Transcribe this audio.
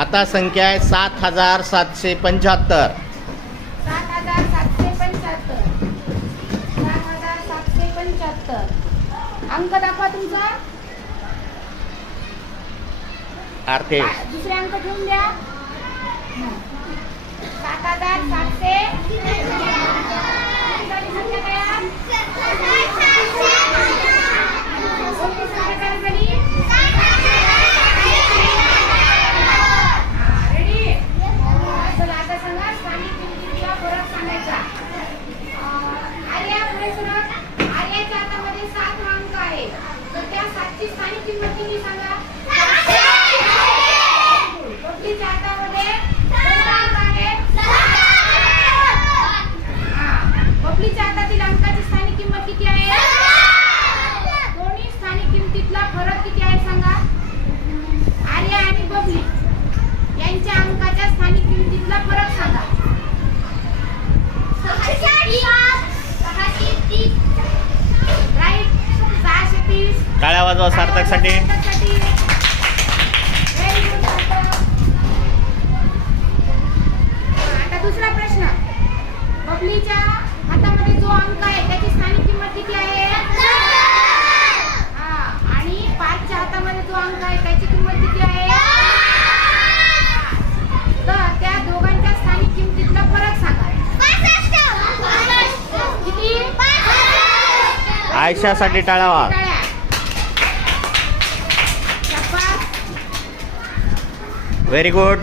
आता संख्या आहे 7,775. 7,775. 7,775. अंक दाखवा तुमचा. आरती दुसरे अंक ठेवून द्या. 7,700. संख्या तयार. रेडी. चला आता सांगा स्थानिक किमतीचा फरक सांगायचा. आर्या पुढे सुरू. आर्याच्या हातामध्ये 7 अंक आहे, तर त्या 7ची स्थानिक किंमत किती सांगा. बबलीच्या हातामध्ये 2 अंक आहेत. बबलीच्या हातातील अंकाची स्थानिक किंमत किती आहे. दोन्ही स्थानिक किमतीतला फरक किती आहे सांगा. आर्या आणि बबली यांच्या अंकाच्या स्थानिक किमतीतला फरक सांगा. 630. राईट. 630. टाळ्या वाजवा सार्थकसाठी. आता दुसरा प्रश्न. बबलीच्या हातामध्ये जो अंक आहे त्याची स्थानिक किंमत किती आहे. आणि 5च्या हातामध्ये जो अंक आहे त्याची किंमत किती आहे. तर त्या दोघांच्या स्थानिक किमतीतला फरक सांगा. किती. आयशासाठी टाळ्या वाज. Very good.